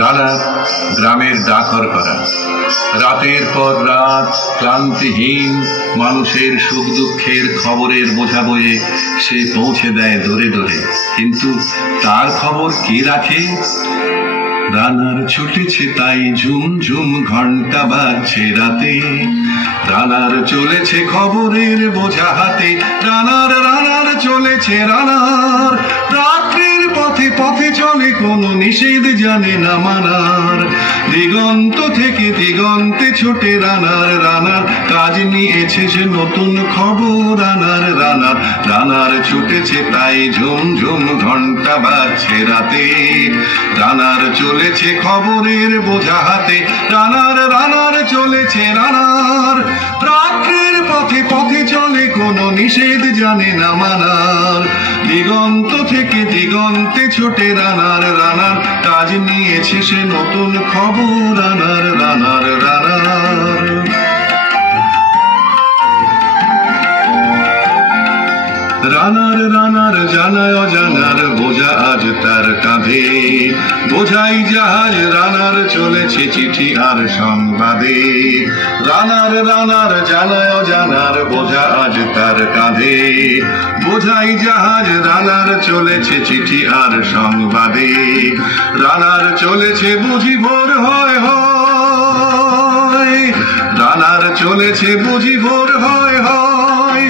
রানা গ্রামের ডাকর করা। রাতের পর রাত ক্লান্তিহীন মানুষের সুখ দুঃখের খবরের বোঝা বয়ে সে পৌঁছে দেয় দূরে দূরে, কিন্তু তার খবর কে রাখে? রানার ছুটেছে তাই ঝুম ঝুম ঘন্টা বাজছে রাতে, রানার চলেছে খবরের বোঝা হাতে, রানার রানার চলেছে রানার। রাত্রির পথে পথে চলে কোনো নিষেধ জানে না মানার, দিগন্ত থেকে দিগন্তে ছোটে রানার। রানার কাজ নিয়েছে সে নতুন খবর, রানার রানার রানার ছুটেছে তাই ঝুম ঝুম ঘন্টা বাজছে রাতে, রানার চলেছে খবরের বোঝা হাতে, রানার রানার চলেছে রানার। রাত্রির পথে পথে চলে কোনো নিষেধ জানে না মানার, দিগন্ত থেকে দিগন্তে ছোটে রানার। রানার কাজ নিয়েছে সে নতুন খবর, রানার রানার রানার। রানার রানার জানায় অজানার বোঝা আজ তার কাঁধে, বোঝাই জাহাজ রানার চলেছে চিঠি আর সংবাদে। রানার রানার জানায় অজানার বোঝা আজ তার কাঁধে, বোঝাই জাহাজ রানার চলেছে চিঠি আর সংবাদে। রানার চলেছে বুঝি ভোর হয় হয়, রানার চলেছে বুঝি ভোর হয় হয়।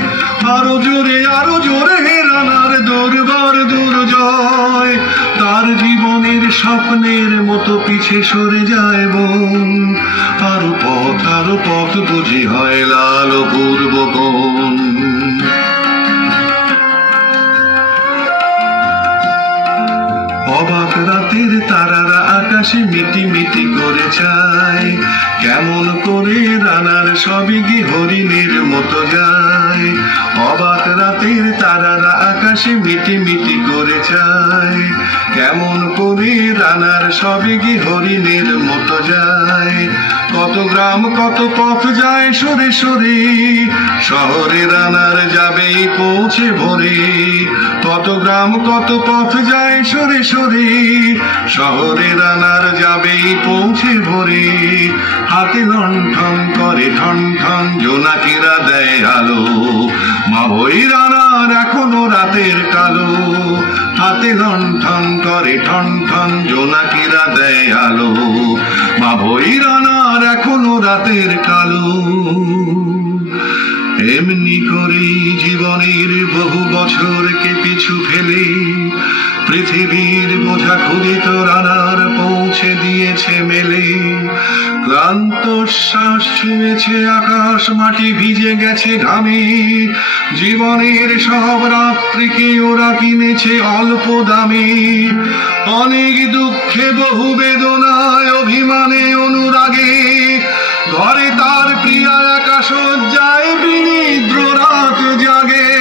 আরো জোরে হে রানার দুর্বার দুর্জয়, তার জীবনের স্বপ্নের মতো পিছে সরে যায় বন। আরো পথ বুঝি হয় লাল পূর্ব কোণ। অবাক রাতের তারারা আকাশে মিটি মিটি করে চায়, কেমন করে রানার সবই কি হরিণের মতো যায়। অবাক রাতের তারারা আকাশে মিটি মিটি করে চায়, কেমন করে রানার সবই কি হরিণের মতো যায়। কত গ্রাম কত পথ যায় সরে সরে, শহরে রানার যাবেই পৌঁছে ভোরে। কত গ্রাম কত পথ যায় সরে সরে, শহরে রানার যাবেই পৌঁছে ভোরে। হাতে লণ্ঠন করে ঠন ঠন জোনাকিরা দেয় আলো, মা বই রানার এখনো রাতের কালো। হাতে লণ্ঠন করে ঠন ঠন জোনাকিরা দেয় আলো, মা বই রানার এখনো রাতের কালো। এমনি করে জীবনের বহু বছরকে পিছু ফেলে পৃথিবীর বোঝা ক্ষুদিত রানার পৌঁছে দিয়েছে মেলে। ক্লান্ত শ্বাস ছুঁয়েছে আকাশ মাটি ভিজে গেছে ঘামে, জীবনের সব রাত্রিকে ওরা কিনেছে অল্প দামে। অনেক দুঃখে বহু বেদনায় অভিমানে অনুরাগে, ঘরে তার প্রিয়া একা শয্যায় বিনিদ্র রাত জাগে।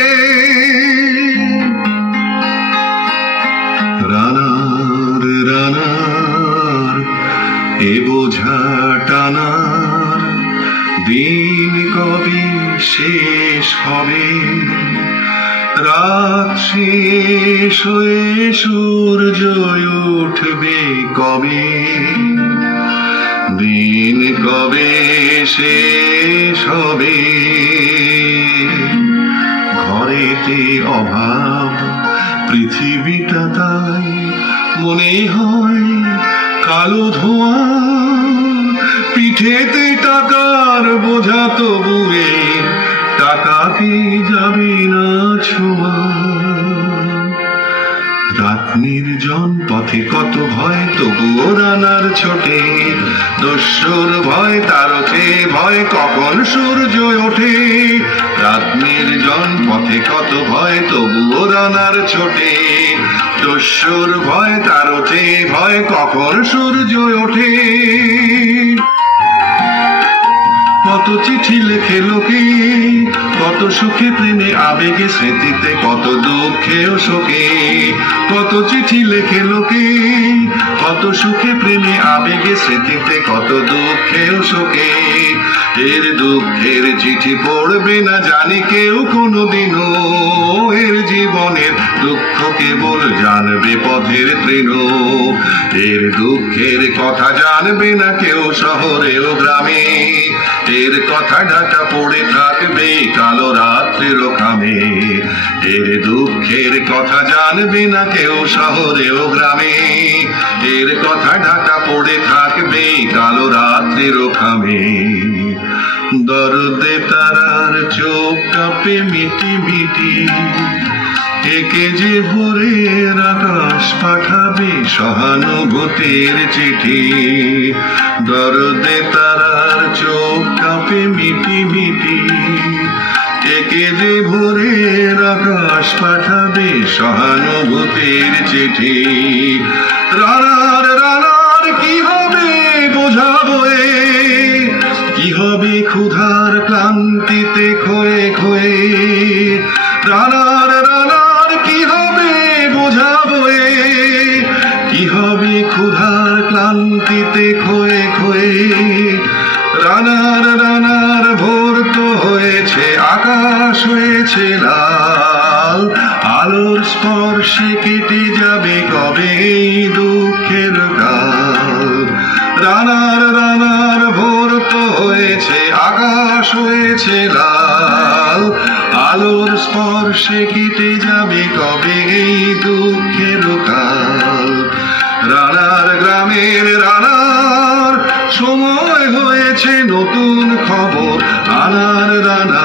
রানার রানার এ বোঝা টানার দিন কবে শেষ হবে। রাত শেষ হয়ে সূর্য উঠবে কবে, দিন কবে শেষ হবে। ঘরেতে অভাব পৃথিবীটা তাই মনে হয় কালো ধোঁয়া। পিঠেতে টাকার বোঝা তবুয়ে টাকাকে যাবে না ছোঁয়া। রাত নির্জন পথে কত ভয় তবুও রানার ছোটে, দস্যুর ভয় তার চেয়ে ভয় কখন সূর্য ওঠে। রাত নির্জন পথে কত ভয় তবুও রানার ছোটে, দস্যুর ভয় তার চেয়ে ভয় কখন সূর্য ওঠে। কত চিঠি লেখে লোকে, কত সুখে প্রেমে আবেগে স্মৃতিতে, কত দুঃখে ও শোকে। কত চিঠি লেখে লোকে, কত সুখে প্রেমে আবেগে স্মৃতিতে, কত দুঃখে ও শোকে। এর দুঃখের চিঠি পড়বে না জানি কেউ কোনোদিনও, এর জীবনের দুঃখ কেবল জানবে পথের তৃণ। এর দুঃখের কথা জানবে না কেউ শহরে ও গ্রামে, এর কথা ঢাকা পড়ে থাকবে কালো রাত্রির খামে। এর দুঃখের কথা জানবে না কেউ শহরে ও গ্রামে, এর কথা ঢাকা পড়ে থাকবে কালো রাত্রির খামে। দরদে তারার চোখ কাঁপে মিটি মিটি, একে যে ভোরের আকাশ পাঠাবে সহানুভূতির চিঠি। দরদে তারার চোখ কাঁপে মিটি মিটি, একে যে ভোরের আকাশ পাঠাবে সহানুভূতির চিঠি। রানার রানার কি হবে বোঝাবো, কি হবে ক্ষুধার ক্লান্তিতে খয়ে খয়ে। রানার রানার কি হবে বোঝাবো, কি হবে ক্ষুধার ক্লান্তিতে খয়ে খয়ে। রানার রানার ভোর তো হয়েছে, আকাশ হয়েছে লাল, আলোর স্পর্শে কেটে যাবে কবে এই দুঃখের কাল। রানার রানার ভোর তো হয়েছে, আকাশ হয়েছে লাল, আলোর স্পর্শে কেটে যাবে কবে এই দুঃখের কাল। রানার গ্রামের রানার সময় হয়েছে নতুন খবর আনার। রানা